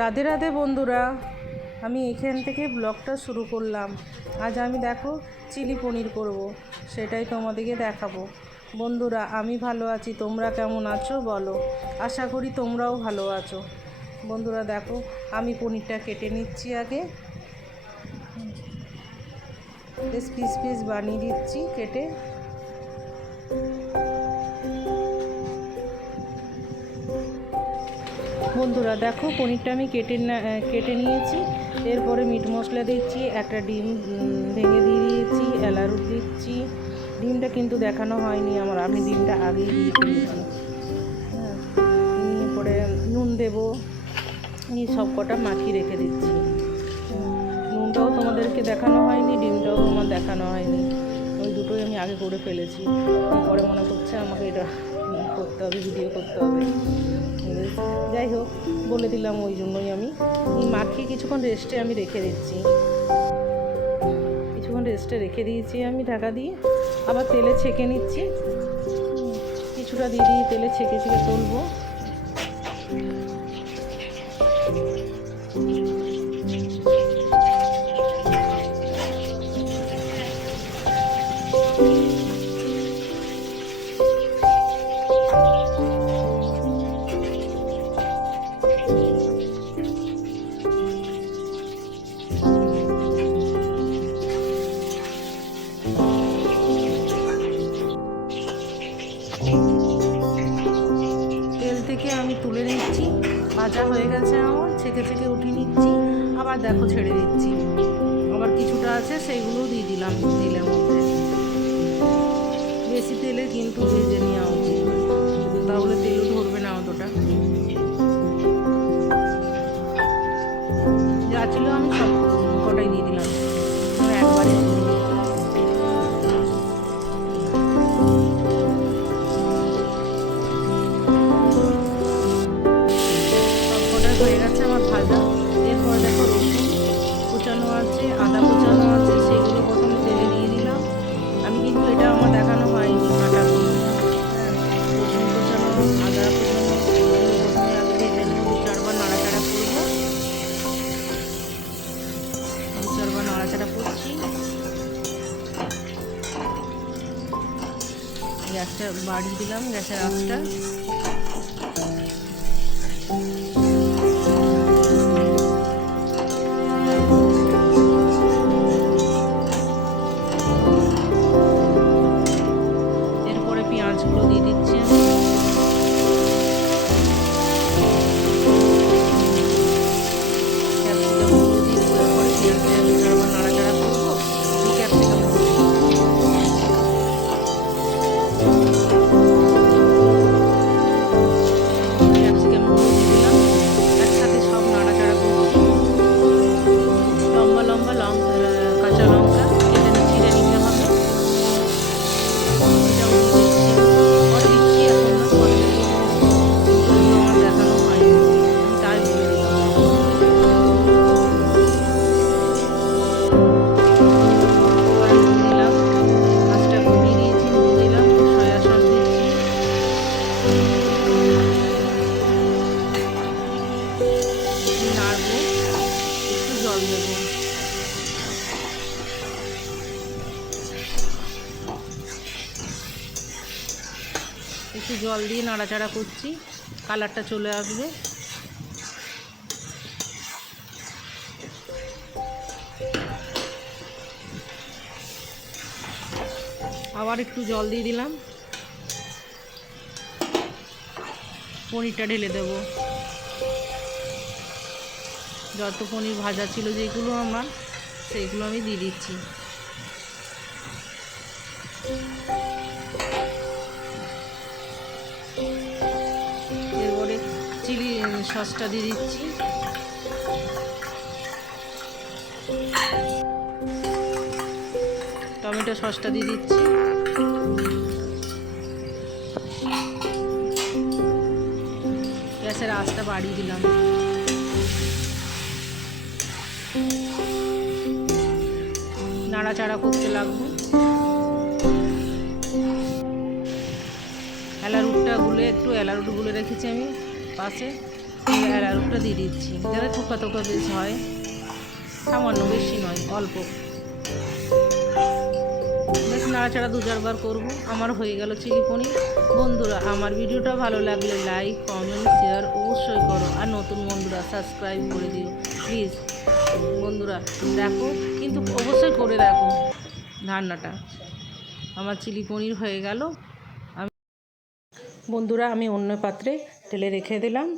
রাধে রাধে বন্ধুরা, আমি এখান থেকে ব্লগটা শুরু করলাম। আজ আমি দেখো চিলি পনির করব, সেটাই তোমাদেরকে দেখাবো। বন্ধুরা, আমি ভালো আছি, তোমরা কেমন আছো বলো। আশা করি তোমরাও ভালো আছো। বন্ধুরা দেখো, আমি পনিরটা কেটে নিচ্ছি। আগে বেশ পিস পিস বানিয়ে দিচ্ছি কেটে। বন্ধুরা দেখো, পনিরটা আমি কেটে নিয়েছি। এরপরে মিট মশলা দিচ্ছি, একটা ডিম ভেঙে দিয়ে দিয়েছি, এলারুট দিচ্ছি। ডিমটা কিন্তু দেখানো হয়নি আমার, আমি ডিমটা আগেই দিয়ে ফেলেছি। হ্যাঁ, নিয়ে পরে নুন দেবো, নিয়ে সব কটা মাখিয়ে রেখে দিচ্ছি। নুনটাও তোমাদেরকে দেখানো হয়নি, ডিমটাও আমার দেখানো হয়নি, ওই দুটোই আমি আগে করে ফেলেছি। পরে মনে করছে আমাকে এটা করতে হবে, ভিডিও করতে হবে। যাই হোক, বলে দিলাম, ওই জন্যই আমি মাখিয়ে কিছুক্ষণ রেস্টে আমি রেখে দিচ্ছি। কিছুক্ষণ রেস্টে রেখে দিয়েছি আমি ঢাকা দিয়ে। আবার তেলে ছেঁকে নিচ্ছি, কিছুটা দিয়ে তেলে ছেঁকে তুলবো। তেল থেকে আমি তুলে নিচ্ছি, ভাজা হয়ে গেছে আমার, ছেঁকে উঠিয়ে নিচ্ছি। আবার দেখো ছেড়ে দিচ্ছি, আবার কিছুটা আছে সেইগুলোও দিয়ে দিলাম তেলের মধ্যে। বেশি তেলে কিন্তু ভেজে নেওয়া উচিত, তাহলে তেলও ধরবে না অতটা। যা ছিল আমি সব কটাই দিয়ে দিলাম একবারে। হয়ে গেছে আমার ভাজা। এরপরে দেখো রসুন কুচানো আছে, আদা কুচানো আছে, সেগুলো প্রথমে তেলে দিয়ে দিলাম। আমি কিন্তু এটা আমার দেখানো হয়নি কাটাগুলো। রসুন কুচানো, আদা কুচানো, এগুলো প্রথমে আগে ভেজে নেব। 2-4 বার নাড়াচাড়া করবো, 2-4 বার নাড়াচাড়া করছি। গ্যাসটা বাড়িয়ে দিলাম, গ্যাসের আঁচটা। এরপরে পেঁয়াজগুলো দিয়ে দিচ্ছি আমি। ক্যাপসিকামগুলো দিয়ে পরে পেঁয়াজটা আমি আবার নাড়াচাড়া করবো। ক্যাপসিকামগুলো দিয়ে দিলাম, একসাথে সব নাড়াচাড়া করবো। লম্বা লম্বা কাঁচা লঙ্কা কেটে ছিঁড়ে নিতে হবে, এটাও দিয়ে দিচ্ছি। পরে দিচ্ছি, এখন না, পরে দেবো। আমার দেখানো হয়নি, আমি তাই বলে দিলাম। পরে নুন দিলাম, মাছটা কমিয়ে দিয়েছি, নুন দিলাম, সয়া সস দিচ্ছি। নাড়বো, একটু জল দেবো। একটু জল দিয়ে নাড়াচাড়া করছি, কালারটা চলে আসবে। আবার একটু জল দিয়ে দিলাম, পনিরটা ঢেলে দেবো। যত পনির ভাজা ছিল যেগুলো আমার, সেইগুলো আমি দিয়ে দিচ্ছি। এরপরে চিলি সসটা দিয়ে দিচ্ছি। টমেটো সসটা দিয়ে দিচ্ছি। গ্যাসের আঁচটা বাড়িয়ে দিলাম। নাড়াচাড়া করতে লাগবো। এলারুট গুলে রেখেছি আমি পাশে, অ্যালারুটটা দিয়ে দিচ্ছি, যাতে থোকা থোকা বেশ হয়, সামান্য, বেশি নয়, অল্প। বেশ নাড়াচাড়া 2-4 বার করবো। আমার হয়ে গেল চিলি পনির। বন্ধুরা, আমার ভিডিওটা ভালো লাগলে লাইক, কমেন্ট, শেয়ার অবশ্যই করো। আর নতুন বন্ধুরা সাবস্ক্রাইব করে দিও প্লিজ। বন্ধুরা দেখো, কিন্তু অবশ্যই করে দেখো রান্নাটা। আমার চিলি পনির হয়ে গেল। বন্ধুরা, আমি অন্য পাত্রে ঢেলে রেখে দিলাম।